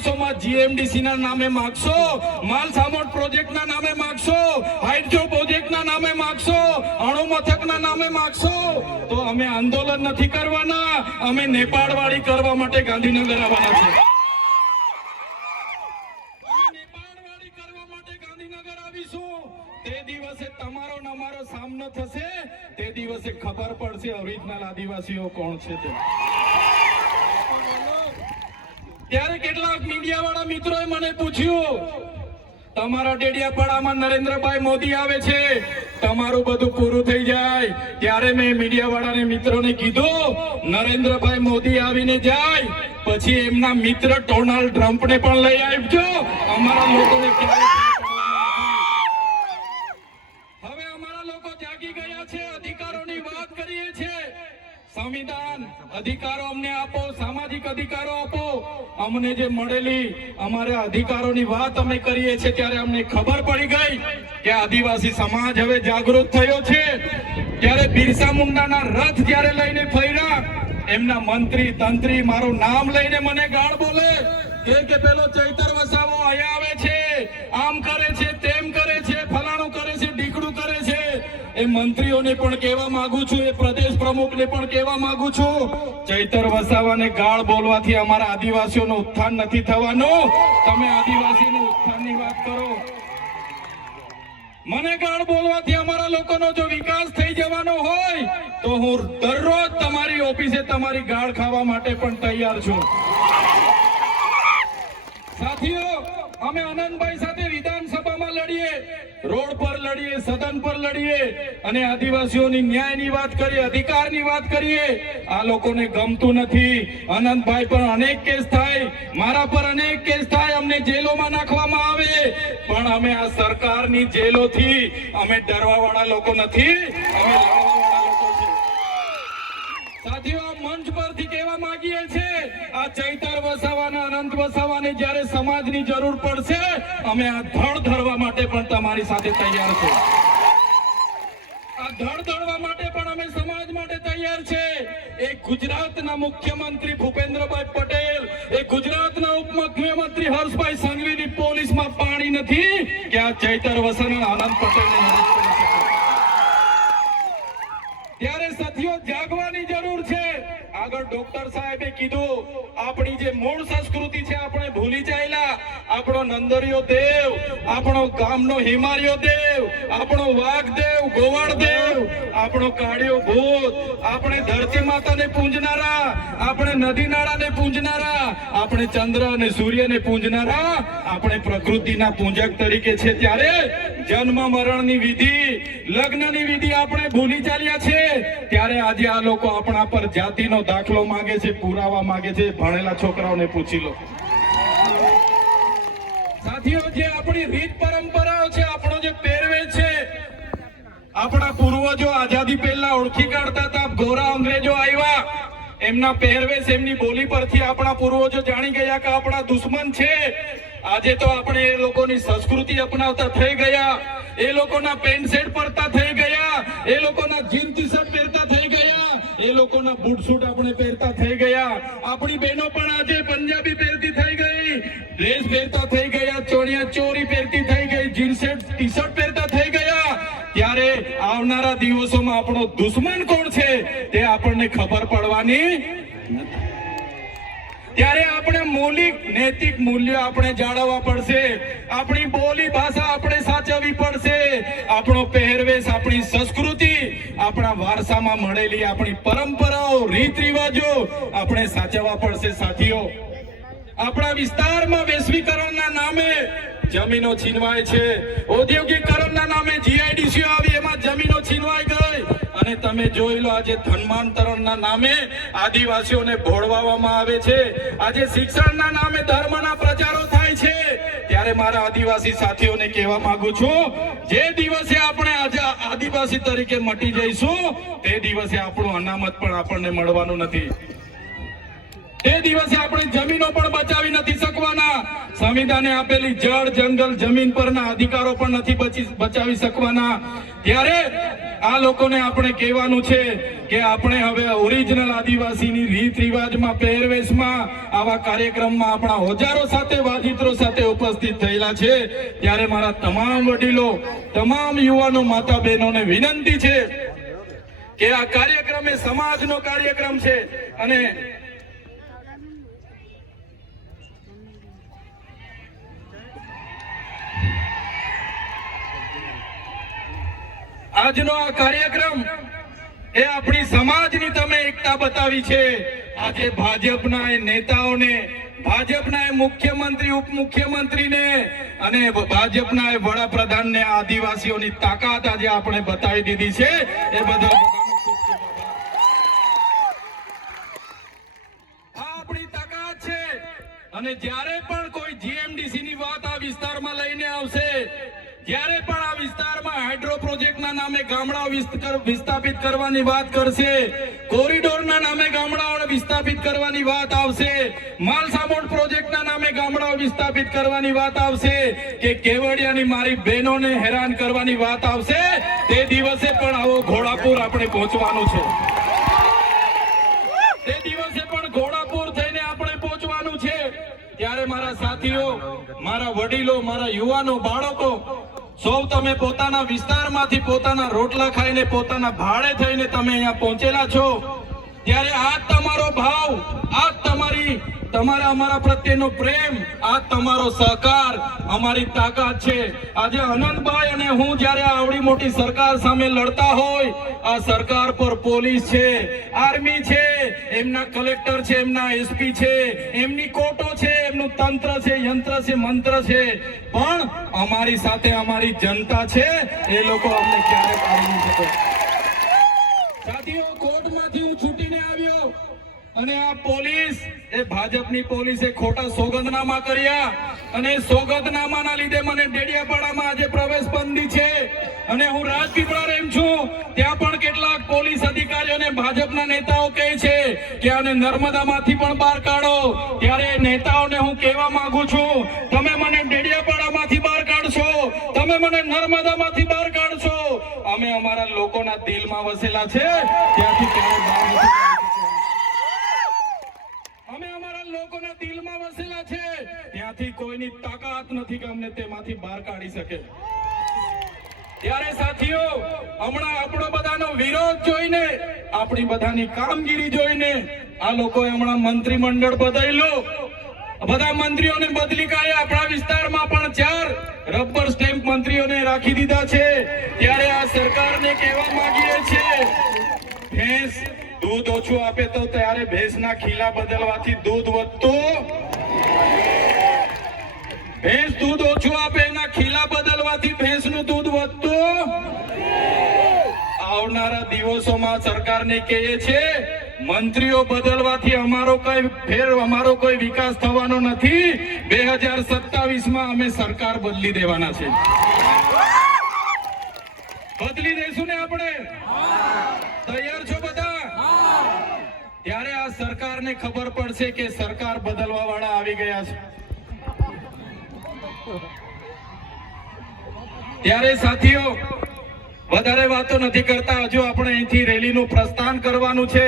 દિવસોમાં જીએમડીસી ના નામે માગશો, માલસામોટ પ્રોજેક્ટના નામે માગશો, હાઇડ્રો પ્રોજેક્ટના નામે માગશો, અણુ મથકના નામે માગશો, તો અમે આંદોલન નથી કરવાના, અમે નેપાળવાળી કરવા માટે ગાંધીનગર આવવાના છે. નેપાળવાળી કરવા માટે ગાંધીનગર આવીશું. તે દિવસે તમારો ને અમારો સામનો થશે, તે દિવસે ખબર પડશે ઓરિજિનલ આદિવાસીઓ કોણ છે તે. ત્યારે કેટલાક મીડિયા વાળા મિત્રોએ મને પૂછ્યું, તમારા ડેડિયાપાડામાં નરેન્દ્રભાઈ મોદી આવે છે, તમારું બધું પૂરું થઈ જાય. ત્યારે મેં મીડિયા વાળાને મિત્રોને કીધું, નરેન્દ્રભાઈ મોદી આવીને જાય પછી એમના મિત્ર ડોનાલ્ડ ટ્રમ્પને પણ લઈ આવજો. અમારા લોકોને હવે અમારા લોકો જાગી ગયા છે, અધિકારોની વાત કરીએ છીએ. સંવિધાન અધિકારો અમને આપો, સામાજિક અધિકારો આપો. અમને જે મળેલી અમારા અધિકારોની વાત અમે કરીએ છીએ ત્યારે અમને ખબર પડી ગઈ કે આદિવાસી સમાજ હવે જાગૃત થયો છે. ત્યારે બિરસા મુંડાના રથ જ્યારે લઈને ફર્યા, એમના મંત્રી તંત્રી મારું નામ લઈને મને ગાળ બોલે કે પેલો ચૈતર વસાવો અહીંયા આવે છે, આમ કરે છે, તેમ કરે છે, ફલાણું કરે છે, ઢીકડું કરે છે. એ મંત્રીઓને પણ કહેવા માંગુ છું, એ પ્રદેશ પ્રમુખને પણ કહેવા માંગુ છું, ચૈતર વસાવાને ગાળ બોલવાથી અમારા આદિવાસીઓનું ઉત્થાન નથી થવાનું. તમે આદિવાસીનું ઉત્થાનની વાત કરો. મને ગાળ બોલવાથી અમારા લોકોનો જો વિકાસ થઈ જવાનો હોય તો હું દરરોજ તમારી ઓફિસે તમારી ગાળ ખાવા માટે પણ તૈયાર છું. સાથીઓ, અમે આનંદભાઈ સાથે વિધાનસભામાં લડીએ, રોડ પર લડીએ, સદન પર લડીએ અને આદિવાસીઓની ન્યાયની વાત કરીએ, અધિકારની વાત કરીએ. આ લોકોને ગમતું નથી. આનંદભાઈ પર અનેક કેસ થાય, મારા પર અનેક કેસ થાય, અમને જેલોમાં નાખવામાં આવે, પણ અમે આ સરકારની જેલોથી અમે ડરવાવાળા લોકો નથી, અમે લડવાવાળા લોકો છે. સાથીઓ, આ મંચ પરથી કહેવા માંગીએ છીએ, આ ચૈતર વસાવાના, અનંત વસાવાને જ્યારે સમાજની જરૂર પડશે, અમે આ ધડ ધરવા માટે પણ તમારી સાથે તૈયાર છે. આ ધડ ધરવા માટે પણ અમે સમાજ માટે તૈયાર છે. એક ગુજરાતના મુખ્યમંત્રી ભૂપેન્દ્રભાઈ પટેલ, એક ગુજરાતના ઉપમુખ્યમંત્રી હર્ષભાઈ સંઘવીની પોલીસમાં પાણી નથી કે આ ચૈતર વસાવા આનંદ પટેલને અરેસ્ટ કરી શકે. ત્યારે સાથીઓ, જાગવાની જરૂર છે. આગળ ડોક્ટર સાહેબે કીધું, આપણી જે મૂળ સંસ્કૃતિ છે આપણે ભૂલી જાયેલા. આપણો નંદરિયો દેવ, આપણો ગામનો હિમાલયો દેવ, આપણો વાઘ દેવ, ગોવાળ દેવ, આપણો કાળિયો ભૂત, આપણે ધરતી માતાને પૂજનારા, આપણે નદી નાળાને પૂજનારા, આપણે ચંદ્ર અને સૂર્યને પૂજનારા, આપણે પ્રકૃતિના પૂજક તરીકે છે. ત્યારે જન્મ મરણની વિધિ, લગ્નની વિધિ આપણે ભૂલી ચાલ્યા છે. ત્યારે આજે આ લોકો આપણા પર જાતિનો દાખલો માંગે છે, પુરાવા માંગે છે. ભણેલા છોકરાઓને પૂછી લો. સાથીઓ, જે આપણી રીત પરંપરાઓ છે, આપણો જે પહેરવેશ છે, આપણા પૂર્વજો આઝાદી પહેલા ઓળખી કાઢતા હતા. ગોરા અંગ્રેજો આવ્યા, એમના પહેરવેશ, એમની બોલી પરથી આપણા પૂર્વજો જાણી ગયા કે આપણા દુશ્મન છે. આજે તો આપણે એ લોકોની સંસ્કૃતિ અપનાવતા થઈ ગયા, એ લોકોના પેન્ટ શર્ટ પહેરતા થઈ ગયા, એ લોકોના જીન ટી શર્ટ પહેરતા થઈ ગયા, એ લોકોના બૂટ સૂટ આપણે પહેરતા થઈ ગયા. આપણી બહેનો પણ આજે પંજાબી પહેરતી થઈ ગઈ, ડ્રેસ પહેરતા થઈ ગયા, ચોળિયા ચોરી પહેરતી થઈ ગઈ, જીન શર્ટ ટી શર્ટ પહેરતા થઈ ગયા. ત્યારે આવનારા દિવસોમાં આપણો દુશ્મન કોણ છે તે આપણને ખબર પડવાની નથી. ત્યારે આપણે મૌલિક નૈતિક મૂલ્યો આપણે જાળવવા પડશે. આપણી બોલી ભાષા આપણે સાચવવી પડશે. આપણો પહેરવેશ, આપણી સંસ્કૃતિ, આપણા વારસામાં મળેલી આપણી પરંપરાઓ, રીત રિવાજો આપણે સાચવવા પડશે. સાથીઓ, આપણા વિસ્તારમાં વૈશ્વિકરણના નામે જમીનો છીનવાય છે. ઔદ્યોગિકરણના નામે જીઆઈડીસી આવી, એમાં જમીનો છીનવાઈ ગઈ. અને તમે જોઈ લો, આજે ધર્માંતરણના નામે આદિવાસીઓને ભોળવામાં આવે છે. આજે શિક્ષણના નામે ધર્મના પ્રચારો થાય છે. ત્યારે મારા આદિવાસી સાથીઓને કહેવા માંગુ છું, જે દિવસે આપણે આજે આદિવાસી તરીકે મટી જઈશું, તે દિવસે આપણું અનામત પણ આપણને મળવાનું નથી. તે દિવસે આપણે જમીનો પણ બચાવી નથી શકવાના. સંવિધાને આપેલી જળ, જંગલ, જમીન પરના અધિકારો પણ નથી બચાવી શકવાના. ત્યારે આ લોકોને આપણે કહેવાનું છે કે આપણે હવે ઓરિજિનલ આદિવાસીની રીત રિવાજમાં પહેરવેશમાં આવા કાર્યક્રમમાં આપણા ઓજારો સાથે વાજિત્રો સાથે ઉપસ્થિત થયેલા છે ત્યારે મારા તમામ વડીલો તમામ યુવાનો માતા બહેનોને વિનંતી છે કે આ કાર્યક્રમ એ સમાજનો કાર્યક્રમ છે અને આજનો આ કાર્યક્રમ એ આપણી સમાજની તમે એકતા બતાવી છે આજે ભાજપના એ નેતાઓને ભાજપના એ મુખ્યમંત્રી ઉપમુખ્યમંત્રીને અને ભાજપના એ વડાપ્રધાનને આદિવાસીઓની તાકાત આજે આપણે બતાવી દીધી છે એ બદલ આપણી તાકાત છે અને જ્યારે પણ કોઈ જીએમડીસી ની વાત આ વિસ્તારમાં લઈને આવશે જ્યારે પણ આ વિસ્તારમાં હાઇડ્રો પ્રોજેક્ટના નામે ગામડાઓ વિસ્થાપિત કરવાની વાત કરશે કોરિડોરના નામે ગામડાઓને વિસ્થાપિત કરવાની વાત આવશે માલસામોડ પ્રોજેક્ટના નામે ગામડાઓ વિસ્થાપિત કરવાની વાત આવશે કે કેવડિયાની મારી બહેનોને હેરાન કરવાની વાત આવશે તે દિવસે પણ આવો ઘોડાપુર આપણે પહોંચવાનું છે તે દિવસે પણ ઘોડાપુર થઈને આપણે પહોંચવાનું છે ત્યારે મારા સાથીઓ મારા વડીલો મારા યુવાનો બાળકો સૌ તમે પોતાના વિસ્તારમાંથી પોતાના રોટલા ખાઈને પોતાના ભાડે થઈને તમે અહીંયા પહોંચેલા છો ત્યારે આ તમારો ભાવ આ તમારા અમારા પ્રત્યેનો પ્રેમ આ તમારો સહકાર અમારી તાકાત છે આજે અનંતભાઈ અને હું જ્યારે આવડી મોટી સરકાર સામે લડતા હોય આ સરકાર પર પોલીસ છે આર્મી છે એમના કલેક્ટર છે એમના એસપી છે એમની કોર્ટો છે એમનું તંત્ર છે યંત્ર છે મંત્ર છે પણ અમારી સાથે અમારી જનતા છે એ લોકો અમને ક્યારે કાઢી નહીં શકે સાથીઓ કોર્ટમાંથી હું છૂટીને આવ્યો અને આ પોલીસ એ ભાજપની પોલીસે ખોટા સોગંદનામા કર્યા અને સોગંદનામાના લીધે મને ડેડિયાપાડામાં આજે પ્રવેશ બંધી છે અને હું રાજપીપળા રેમ છું ત્યાં પણ કેટલાક પોલીસ અધિકારીઓને ભાજપના નેતાઓ કહે છે કે આને નર્મદામાંથી પણ બહાર કાઢો ત્યારે નેતાઓને હું કહેવા માંગુ છું તમે મને ડેડિયાપાડામાંથી બહાર કાઢશો તમે મને નર્મદામાંથી બહાર કાઢશો અમે અમારા લોકોના દિલમાં વસેલા છે ત્યાંથી ક્યારે બહાર નથી અમે અમારા લોકોના દિલમાં વસેલા છે ત્યાંથી કોઈની તાકાત નથી કે અમને તેમાંથી બહાર કાઢી શકે ત્યારે સાથીઓ હમણાં આપણો બધાનો વિરોધ જોઈને આપણી બધાની કામગીરી જોઈને આ લોકોએ હમણાં મંત્રીમંડળ બદલ્યું બધા મંત્રીઓને બદલી કાઢ્યા આપણા વિસ્તારમાં પણ 4 રબર સ્ટેમ્પ મંત્રીઓને રાખી દીધા છે ત્યારે આ સરકારને કહેવા માંગીએ છીએ ભેંસ દૂધ ઓછું આપે તો ત્યારે ભેંસના ખીલા બદલવાથી દૂધ વધતું ભેંસ દૂધ ઓછું આપે એના ખીલા બદલવાથી ભેંસનું દૂધ વધતું આવનારા દિવસોમાં સરકારને કહીએ છે મંત્રીઓ બદલવાથી અમારો કોઈ વિકાસ થવાનો નથી 2027માં અમે સરકાર બદલી દેવાના છે બદલી દઈશું ને આપણે તૈયાર છો બધા ત્યારે આ સરકારને ખબર પડશે કે સરકાર બદલવા વાળા આવી ગયા છે ત્યારે સાથીઓ વધારે વાતો નથી કરતા હજુ આપણે અહીંથી રેલીનું પ્રસ્થાન કરવાનું છે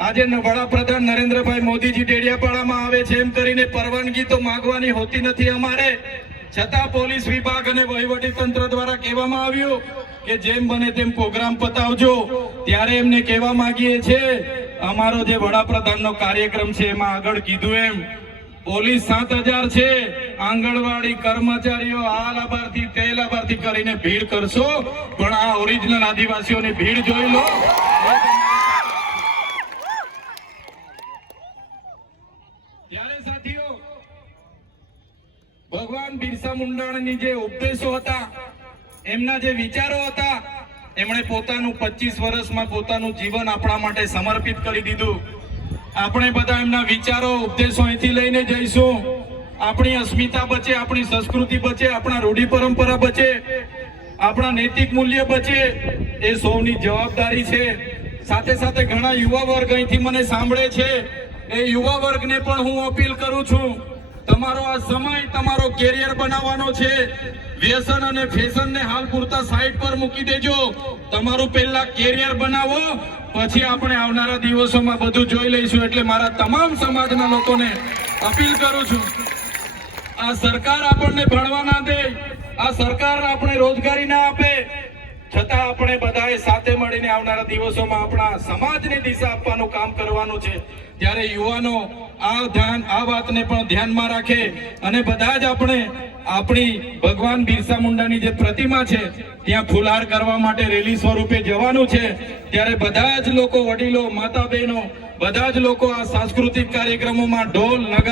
આજે વડાપ્રધાન નરેન્દ્રભાઈ મોદીજી ડેડિયાપાડામાં આવે છે એમ કરીને પરવાનગી તો માંગવાની હોતી નથી અમારે છતાં પોલીસ વિભાગ અને વહીવટી તંત્ર દ્વારા કહેવામાં આવ્યું કે જેમ બને તેમ પ્રોગ્રામ પતાવજો ત્યારે એમને કહેવા માંગીએ છીએ અમારો જે વડાપ્રધાનનો કાર્યક્રમ છે એમાં આગળ કીધું એમ પોલીસ 7000 છે આંગણવાડી કર્મચારીઓ આ લાભાર્થી તે લાભાર્થી કરીને ભીડ કરશો પણ આ ઓરિજિનલ આદિવાસીઓની ભીડ જોઈ લો ત્યારે સાથીઓ ભગવાન બિરસા મુંડાની જે ઉપદેશો હતા એમના જે વિચારો હતા એમણે પોતાનું 25 વર્ષમાં પોતાનું જીવન આપણા માટે સમર્પિત કરી દીધું આપણે બધા એમના વિચારો ઉપદેશો અહીંથી લઈને જઈશું આપણી અસ્મિતા બચે આપણી સંસ્કૃતિ બચે આપણા રૂઢિ પરંપરા બચે આપણા નૈતિક મૂલ્ય બચે એ સૌની જવાબદારી છે સાથે સાથે ઘણા યુવા વર્ગ અહીંથી મને સાંભળે છે એ યુવા વર્ગને પણ હું અપીલ કરું છું તમારો આ સમય તમારો કેરિયર બનાવવાનો છે. વ્યસન અને ફેશનને હાલ પૂરતા સાઈડ પર મૂકી દેજો. તમારું પહેલા કેરિયર બનાવો, પછી આપણે આવનારા દિવસોમાં બધું જોઈ લઈશું. એટલે મારા તમામ સમાજના લોકોને અપીલ કરું છું, આ સરકાર આપણને ભણવા ના દે, આ સરકાર આપણે રોજગારી ના આપે, છતાં આપણે બધાએ સાથે મળીને આવનારા દિવસોમાં આપણા સમાજને દિશા આપવાનું કામ કરવાનું છે. ત્યારે યુવાનો આ વાતને પણ ધ્યાનમાં રાખે અને બધા જ આપણે આપણી ભગવાન બિરસા મુંડાની જે પ્રતિમા છે ત્યાં ફુલહાર કરવા માટે રેલી સ્વરૂપે જવાનું છે. ત્યારે બધા જ લોકો, વડીલો, માતા બહેનો, બધા જ લોકો આ સાંસ્કૃતિક કાર્યક્રમોમાં ઢોલ નગારા